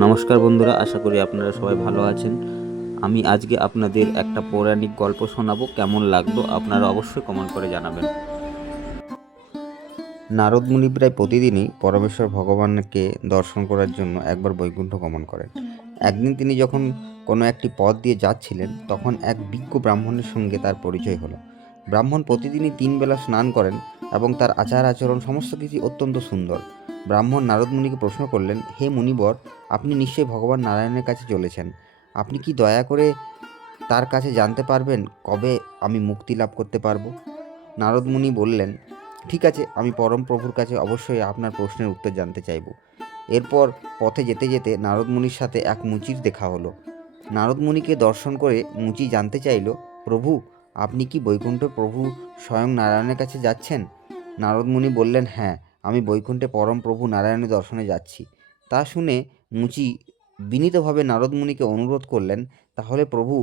নমস্কার বন্ধুরা, আশা করি আপনারা সবাই ভালো আছেন। আমি আজকে আপনাদের একটা পৌরাণিক গল্প শোনাবো। কেমন লাগলো আপনারা অবশ্যই কমেন্ট করে জানাবেন। নারদ মুনি প্রায় প্রতিদিনই পরমেশ্বর ভগবানকে দর্শন করার জন্য একবার বৈকুণ্ঠ গমন করেন। একদিন তিনি যখন কোনো একটি পথ দিয়ে যাচ্ছিলেন, তখন এক বিজ্ঞ ব্রাহ্মণের সঙ্গে তার পরিচয় হলো। ব্রাহ্মণ প্রতিদিনই 3 বেলা স্নান করেন এবং তার আচার আচরণ সমস্ত কিছু অত্যন্ত সুন্দর। ব্রাহ্মণ নারদ মুনিকে প্রশ্ন করলেন, হে মুনিবর, আপনি নিশ্চয়ই ভগবান নারায়ণের কাছে চলেছেন। আপনি কি দয়া করে তার কাছে জানতে পারবেন কবে আমি মুক্তি লাভ করতে পারবো? নারদ মুনি বললেন, ঠিক আছে, আমি পরম প্রভুর কাছে অবশ্যই আপনার প্রশ্নের উত্তর জানতে চাইব। এরপর পথে যেতে যেতে নারদ মুনির সাথে এক মুচির দেখা হলো। নারদ মুনিকে দর্শন করে মুচি জানতে চাইল, প্রভু, আপনি কি বৈকুণ্ঠ প্রভু স্বয়ং নারায়ণের কাছে যাচ্ছেন? নারদ মুনি বললেন, হ্যাঁ, আমি বৈকুণ্ঠে পরম প্রভু নারায়ণের দর্শনে যাচ্ছি। তা শুনে মুচি বিনীতভাবে নারদ মুনিকে অনুরোধ করলেন, তাহলে প্রভু,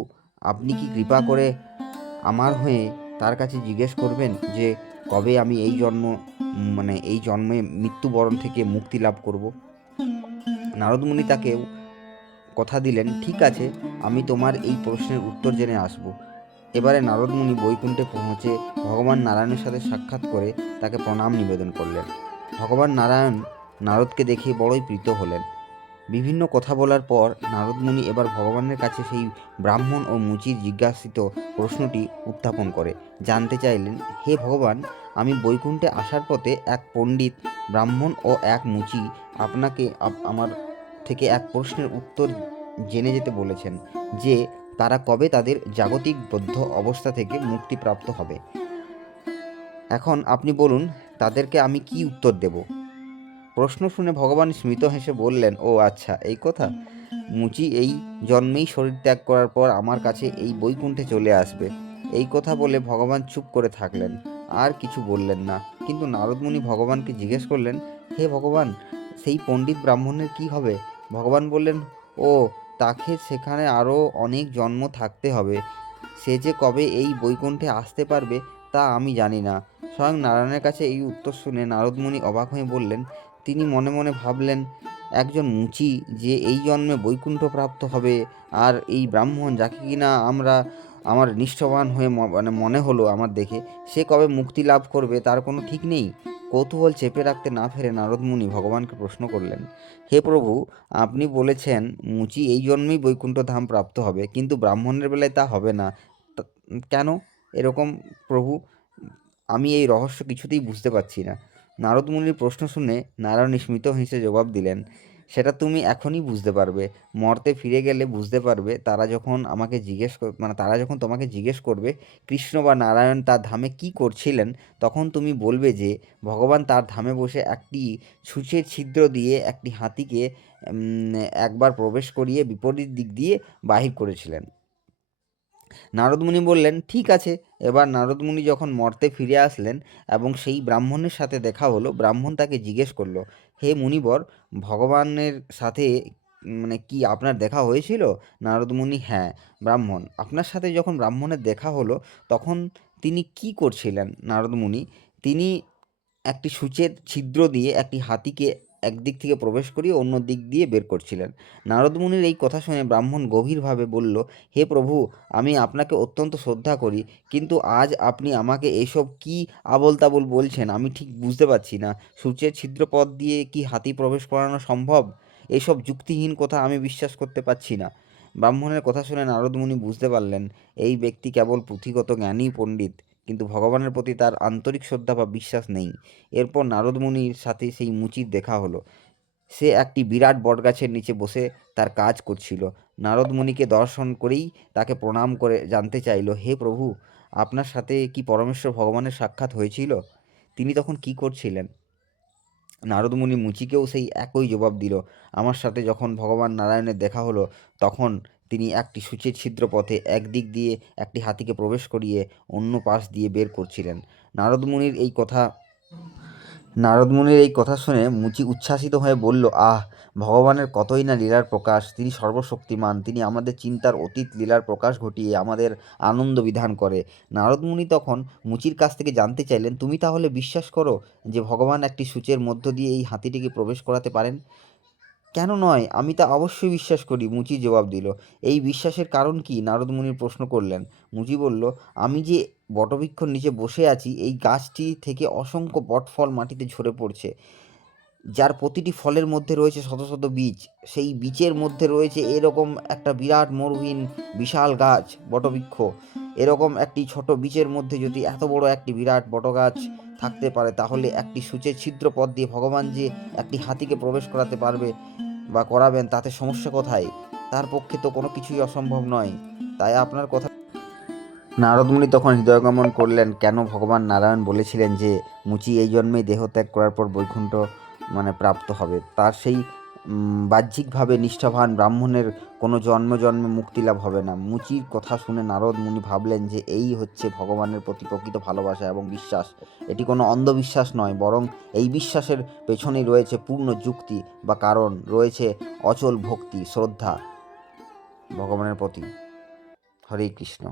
আপনি কি কৃপা করে আমার হয়ে তার কাছে জিজ্ঞেস করবেন যে কবে আমি এই জন্মে মৃত্যুবরণ থেকে মুক্তি লাভ করব? নারদ মুনি তাকেও কথা দিলেন, ঠিক আছে, আমি তোমার এই প্রশ্নের উত্তর জেনে আসব। এবারে নারদ মুনি বৈকুণ্ঠে পৌঁছে ভগবান নারায়ণের সাথে সাক্ষাৎ করে তাকে প্রণাম নিবেদন করলেন। ভগবান নারায়ণ নারদকে দেখে বড়ই প্রীত হলেন। বিভিন্ন কথা বলার পর নারদ মুনি এবার ভগবানের কাছে সেই ব্রাহ্মণ ও মুচির জিজ্ঞাসিত প্রশ্নটি উত্থাপন করে জানতে চাইলেন, হে ভগবান, আমি বৈকুণ্ঠে আসার পথে এক পণ্ডিত ব্রাহ্মণ ও এক মুচি আপনাকে আমার থেকে এক প্রশ্নের উত্তর জেনে যেতে বলেছেন যে তারা কবে তাদের জাগতিক বদ্ধ অবস্থা থেকে মুক্তিপ্রাপ্ত হবে। এখন আপনি বলুন, তাদেরকে আমি কি উত্তর দেব? প্রশ্ন শুনে ভগবান স্মিত হেসে বললেন, ও আচ্ছা, এই কথা। মুচি এই জন্মেই শরীর ত্যাগ করার পর আমার কাছে এই বৈকুণ্ঠে চলে আসবে। এই কথা বলে ভগবান চুপ করে থাকলেন, আর কিছু বললেন না। কিন্তু নারদ মুনি ভগবানকে জিজ্ঞেস করলেন, হে ভগবান, সেই পণ্ডিত ব্রাহ্মণের কি হবে? ভগবান বললেন, ও, তাকে সেখানে আরও অনেক জন্ম থাকতে হবে। সে যে কবে এই বৈকুণ্ঠে আসতে পারবে তা আমি জানি না। স্বয়ং নারায়ণের কাছে এই উত্তর শুনে নারদ মুনি অবাক হয়ে বললেন, তিনি মনে মনে ভাবলেন, একজন মুচি যে এই জন্মে বৈকুণ্ঠ প্রাপ্ত হবে, আর এই ব্রাহ্মণ যাকে কিনা আমার নিষ্ঠবান হয়ে মনে হলো আমার দেখে, সে কবে মুক্তি লাভ করবে তার কোনো ঠিক নেই। কৌতূহল চেপে রাখতে না পেরে নারদ মুনি ভগবানকে প্রশ্ন করলেন, হে প্রভু, আপনি বলেছেন মুচি এই জন্মেই বৈকুণ্ঠ ধাম প্রাপ্ত হবে, কিন্তু ব্রাহ্মণের বেলায় তা হবে না। কেন এরকম প্রভু? আমি এই রহস্য কিছুতেই বুঝতে পারছি না। নারদ মুনির প্রশ্ন শুনে নারায়ণ স্মিত হেসে জবাব দিলেন, সেটা তুমি এখনই বুঝতে পারবে। মর্তে ফিরে গেলে বুঝতে পারবে। তারা যখন তোমাকে জিজ্ঞেস করবে কৃষ্ণ বা নারায়ণ তার ধামে কি করছিলেন, তখন তুমি বলবে যে ভগবান তার ধামে বসে একটি ছুঁচের ছিদ্র দিয়ে একটি হাতিকে একবার প্রবেশ করিয়ে বিপরীত দিক দিয়ে বাহির করেছিলেন। নারদ মুনি বললেন, ঠিক আছে। এবার নারদ মুনি যখন মর্তে ফিরে আসলেন এবং সেই ব্রাহ্মণের সাথে দেখা হলো, ব্রাহ্মণ তাকে জিজ্ঞেস করলো, হে মুনিবর, ভগবানের সাথে কি আপনার দেখা হয়েছিল? নারদ মুনি, হ্যাঁ। ব্রাহ্মণ, আপনার সাথে যখন ব্রাহ্মণের দেখা হলো তখন তিনি কি করছিলেন? নারদ মুনি, তিনি একটি সূচের ছিদ্র দিয়ে একটি হাতিকে একদিক থেকে প্রবেশ করিয়ে অন্য দিক দিয়ে বের করছিলেন। নারদ মুনির এই কথা শুনে ব্রাহ্মণ গভীরভাবে বলল, হে প্রভু, আমি আপনাকে অত্যন্ত শ্রদ্ধা করি, কিন্তু আজ আপনি আমাকে এইসব কি আবোল তাবোল বলছেন, আমি ঠিক বুঝতে পারছি না। সূচের ছিদ্রপথ দিয়ে কি হাতি প্রবেশ করানো সম্ভব? এইসব যুক্তিহীন কথা আমি বিশ্বাস করতে পারছি না। ব্রাহ্মণের কথা শুনে নারদ মুনি বুঝতে পারলেন, এই ব্যক্তি কেবল পুঁথিগত জ্ঞানী পণ্ডিত, কিন্তু ভগবানের প্রতি তার আন্তরিক শ্রদ্ধা বা বিশ্বাস নেই। এরপর নারদ মুনির সাথে সেই মুচির দেখা হলো। সে একটি বিরাট বটগাছের নিচে বসে তার কাজ করছিল। নারদ মুনিকে দর্শন করেই তাকে প্রণাম করে জানতে চাইল, হে প্রভু, আপনার সাথে কি পরমেশ্বর ভগবানের সাক্ষাৎ হয়েছিল? তিনি তখন কি করছিলেন? নারদ মুনি মুচিকেও সেই একই জবাব দিল, আমার সাথে যখন ভগবান নারায়ণের দেখা হলো তখন তিনি একটি সূচের ছিদ্র পথে একদিক দিয়ে একটি হাতিকে প্রবেশ করিয়ে অন্য পাশ দিয়ে বের করছিলেন। নারদ মুনির এই কথা নারদ মুনির এই কথা শুনে মুচি উচ্ছ্বাসিত হয়ে বলল, আহ, ভগবানের কতই না লীলার প্রকাশ! তিনি সর্বশক্তিমান, তিনি আমাদের চিন্তার অতীত লীলার প্রকাশ ঘটিয়ে আমাদের আনন্দ বিধান করে। নারদ মুনি তখন মুচির কাছ থেকে জানতে চাইলেন, তুমি তাহলে বিশ্বাস করো যে ভগবান একটি সূচের মধ্য দিয়ে এই হাতিটিকে প্রবেশ করাতে পারেন? কেন নয়, আমি তা অবশ্যই বিশ্বাস করি, মুচি জবাব দিল। এই বিশ্বাসের কারণ কি? নারদ মুনির প্রশ্ন করলেন। মুচি বলল, আমি যে বটবৃক্ষর নিচে বসে আছি, এই গাছটি থেকে অসংখ্য বটফল মাটিতে ঝরে পড়ছে, যার প্রতিটি ফলের মধ্যে রয়েছে শত শত বীজ। সেই বীজের মধ্যে রয়েছে এরকম একটা বিরাট মরুহীন বিশাল গাছ, বটবৃক্ষ। এরকম একটি ছোট বীজের মধ্যে যদি এত বড় একটি বিরাট বটগাছ থাকতে পারে, তাহলে একটি সূচের ছিদ্র পথ দিয়ে ভগবান যে একটি হাতিকে প্রবেশ করাতে পারবে বা করাবেন, তাতে সমস্যা কোথায়? তার পক্ষে তো কোনো কিছুই অসম্ভব নয়। তাই আপনার কথা। নারদমুনি তখন হৃদয়ঙ্গমন করলেন, কেন ভগবান নারায়ণ বলেছিলেন যে মুচি এই জন্মেই দেহত্যাগ করার পর বৈকুণ্ঠ প্রাপ্ত হবে। তার সেই বাহ্যিকভাবে নিষ্ঠাবান ব্রাহ্মণের কোনো জন্মে জন্মে মুক্তিলাভ হবে না। মুচির কথা শুনে নারদ মুনি ভাবলেন যে এই হচ্ছে ভগবানের প্রতি প্রকৃত ভালোবাসা এবং বিশ্বাস। এটি কোনো অন্ধবিশ্বাস নয়, বরং এই বিশ্বাসের পেছনেই রয়েছে পূর্ণ যুক্তি বা কারণ, রয়েছে অচল ভক্তি, শ্রদ্ধা ভগবানের প্রতি। হরে কৃষ্ণ।